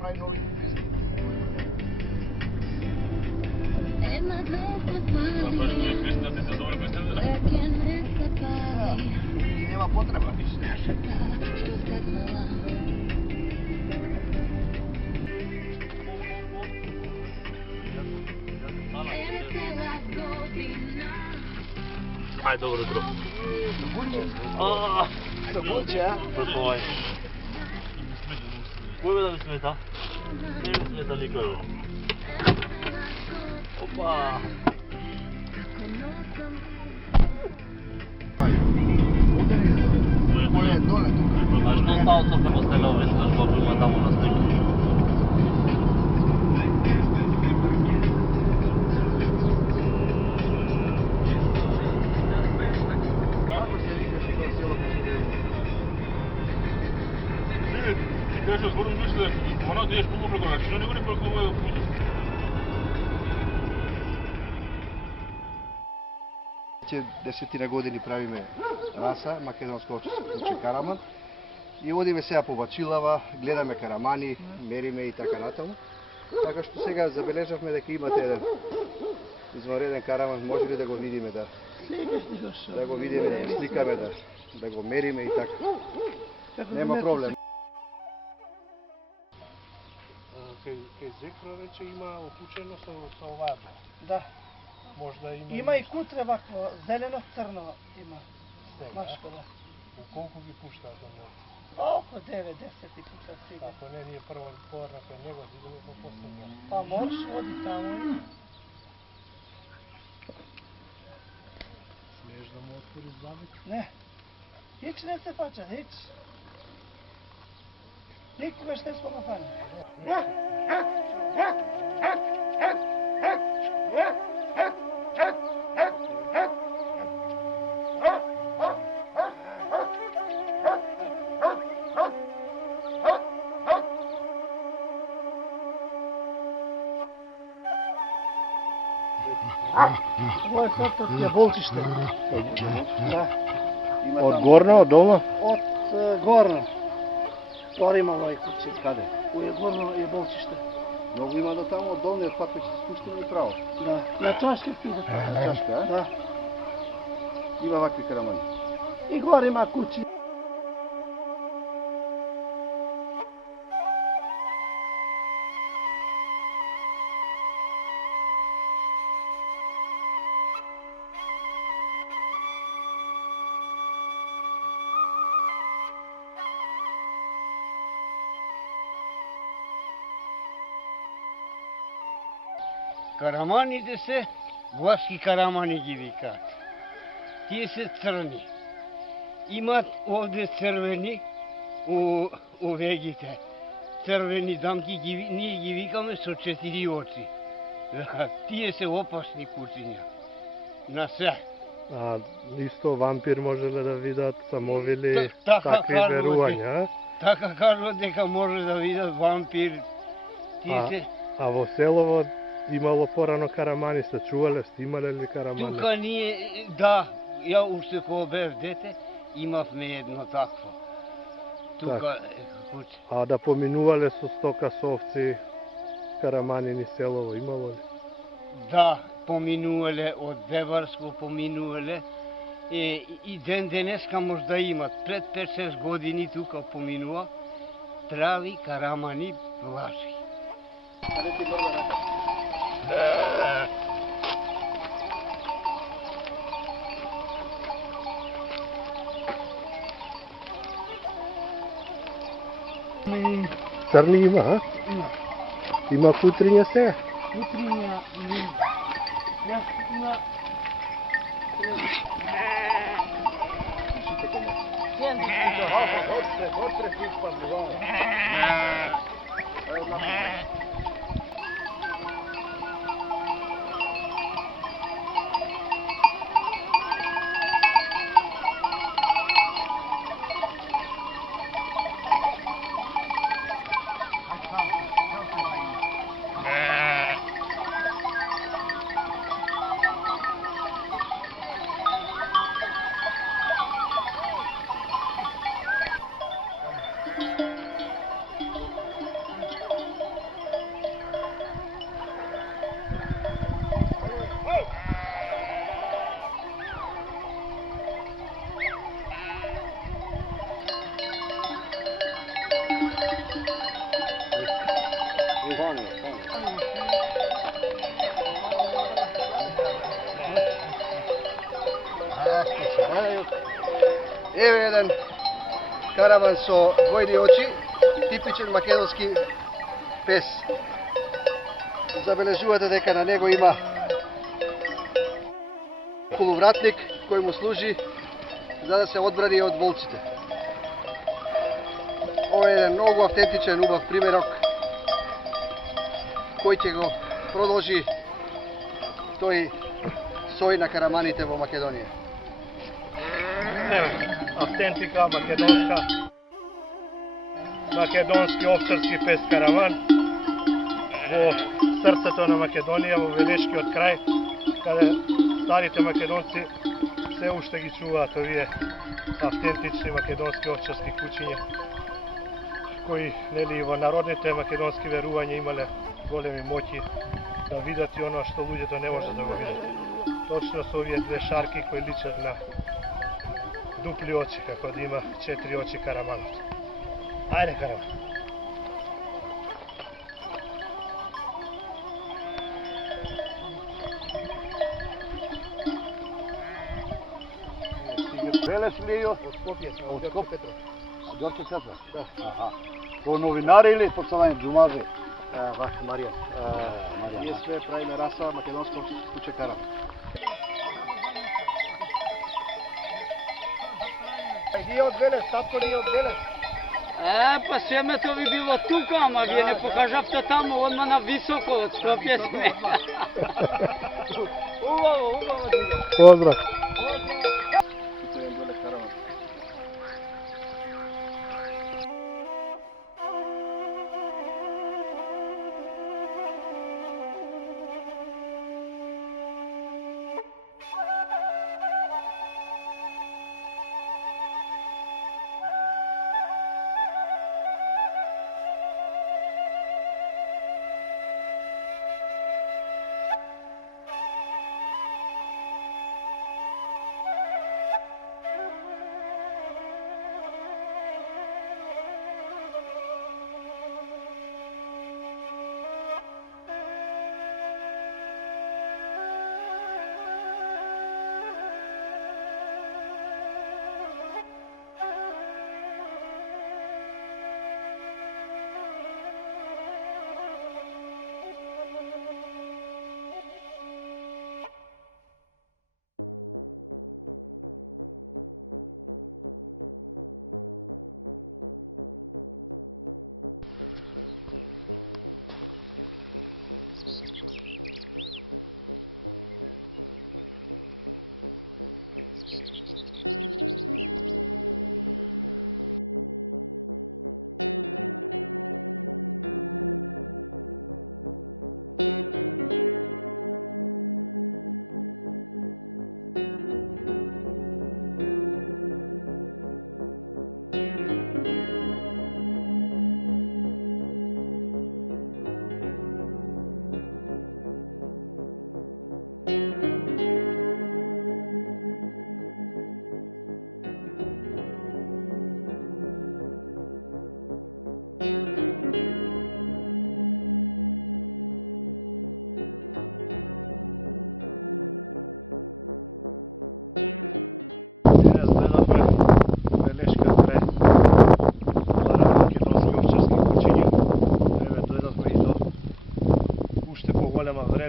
прави нови песни. И нема потреба. Ajde, dobro jutro. Sa Bulče, a? Prepovaj. Ujme da mi smeta? Ne mi smeta nikoga. Opa! Ovo je dole tu. A što stao to prvo stavljao već da što ima tamo na sliku? Kaže, zgodno misle, ona da ješ puno preko načina, nego ne preko ovaj puta. Че 10 години правиме раса, македонско овче караман. И одиме сега по Бачилава, гледаме карамани, мериме и така натаму. Така што сега забележавме дека имате еден извонреден караман, може ли да го видиме, да го видиме, да го сликаме, да го мериме и така. Нема проблем. Кај Зекро рече има опучено со оваа боја. Да. Можда има. Има и кутре вакво, зелено, црно има. Сега, Машко, да. колку ги пуштаат на него? Около 9-10 и пута сигурно. Ако не, ние прво поврна кај него, идеме по последно. Па можеш, оди таму и... Смееш да му отвориш бабите? Не. Хич не се пача, хич. Никогаш не сме го фани. Ovo je сортот ја болчиште. Да. Од горно, од долно? Од горно. Гори има овој куче. Каде? Ој горно е болчиште. Многу има до таму, од долниот пат ќе се спуштиме и право. Да. На чашка пиде. На чашка, а? Да. Има вакви карамани. И горе има кучи. Караманите се влашки карамани ги викаат. Тие се црни. Имат овде црвени у вегите. Црвени дамки ние ги викаме со 4 очи. Тие се опасни кучиња. На се. А исто вампир можеле да видат самовили Така такви кажувате. верувања, а? Така кажуват дека може да видат вампир. Тие се... А во селово имало порано карамани, сте чувале, сте имале ли карамани? Тука ние, да, ја уште кога бев дете, имавме едно такво. Тука куче. А да поминувале со стока со овци карамани ни селово, имало ли? Да, поминувале од Беварско, поминувале. И ден денеска може да имат. Пред 5-6 години тука поминува прави карамани влашки. Каде ти мрда рака? Црни има, а? Има. Има кутриња сега? Утриња и... Јас на... Отпре, изпадливава. Еве еден караван со двојни очи, типичен македонски пес. Забележувате дека на него има полувратник кој му служи за да се одбрани од волците. Ова е еден многу автентичен, убав примерок кој ќе го продолжи тој сој на караманите во Македонија. Автентика, македонски овчарски пес караван во срцето на Македонија, во Велешкиот крај, каде старите македонци се уште ги чуваат овие автентични македонски овчарски кучиња, кои нели во народните македонски верувања имале големи моќи да видат и оно што луѓето не може да го видат. Точно со овие две шарки кои личат на дупли очи, како да има 4 очи караманот. Ајде, караман. Велес ли ја? Од Скопје, од Скопје Петров. Ѓорче Петров? Да. Аха. Ко новинари или постојање џумази? Вак, Маријан. Маријан, Ние све правиме раса македонско овчарско куче караван. Ние од Велес, татко ние од Велес. Па семето ви било тука, ама вие не покажавте таму, одма на високо од Скопје сме. Убаво. Поздрав.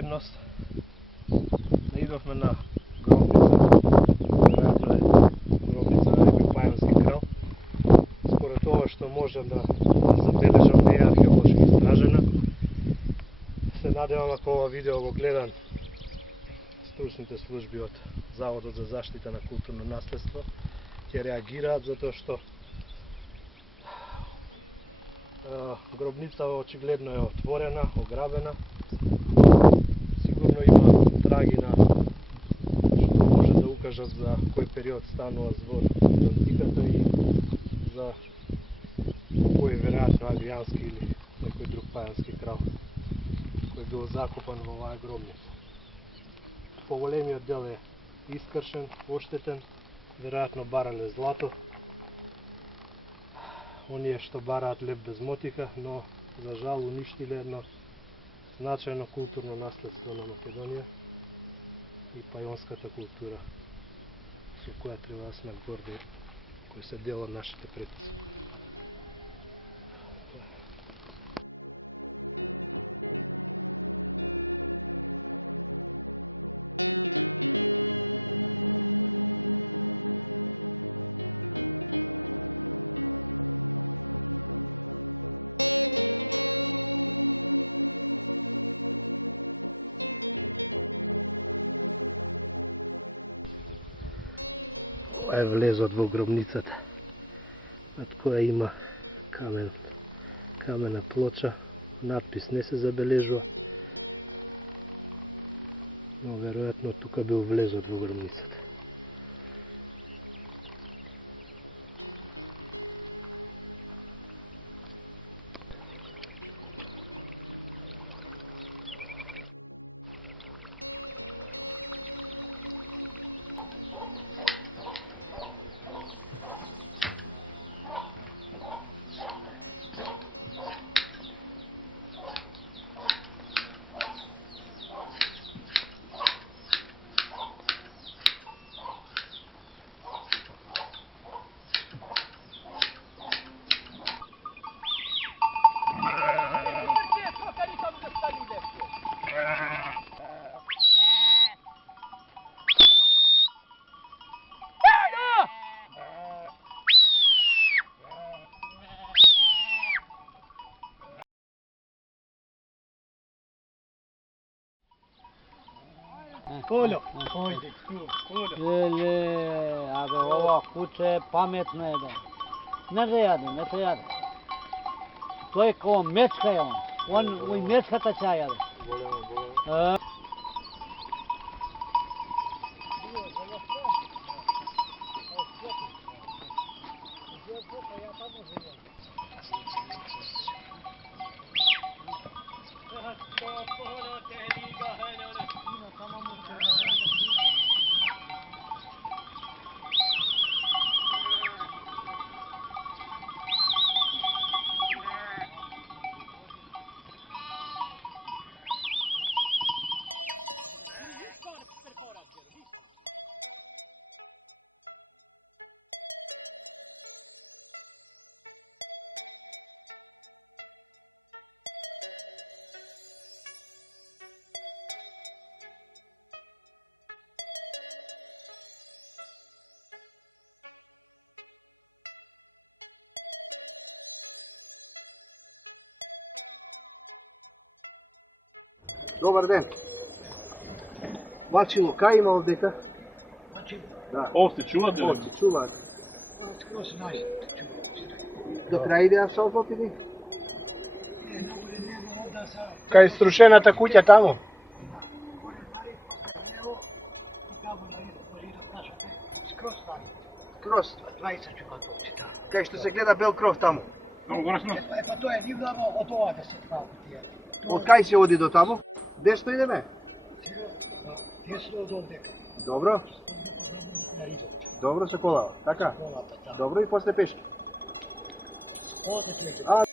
вредност. Не идовме на гробница, веројатно е гробница на некој пајански крал. Според ова што можам да забележам, не е археолошки истражена. Се надевам ако ова видео го гледан стручните служби од Заводот за заштита на културно наследство ќе реагираат, затоа што гробница очигледно е отворена, ограбена. Сигурно има траги на што може да укажат за кој период станува збор од антиката и за кој веројатно Агријански или некој друг пајански крал кој бил закопан во оваа гробница. Поголемиот дел е искршен, оштетен, веројатно барале злато. Оние што бараат леп без мотика, но за жал уништиле едно значајно културно наследство на Македонија и пајонската култура со која треба да се нагорди, кој се дел од нашите предци. Ова е влезот во гробницата, над која има камена плоча, надпис не се забележува, но веројатно тука бил влезот во гробницата. Колјо, ојде, Колјо. Абе, ова куче е паметно е, бе. Не да јаде, не да јаде. Тој е као мечка е он. Он мечката ќе јаде. Добар ден. Мачило, кај има овдека? Да. Овце чуваат ли? Овце чуваат. Скроз најзад. До крај идеа со окопини? Кај струшената куќа таму? Скроз најзад. Скроз. 20 чуваат овци, да. Кај што се гледа бел кров таму. Много горе сме. Па тоа е дивно од ова да се така тие. Од кај се оди до таму? Десно идеме? Сега, десно од овдека. Добро. На Ридовче. Добро со колава, така? Колата, да. Добро и после пешки. Одете тука.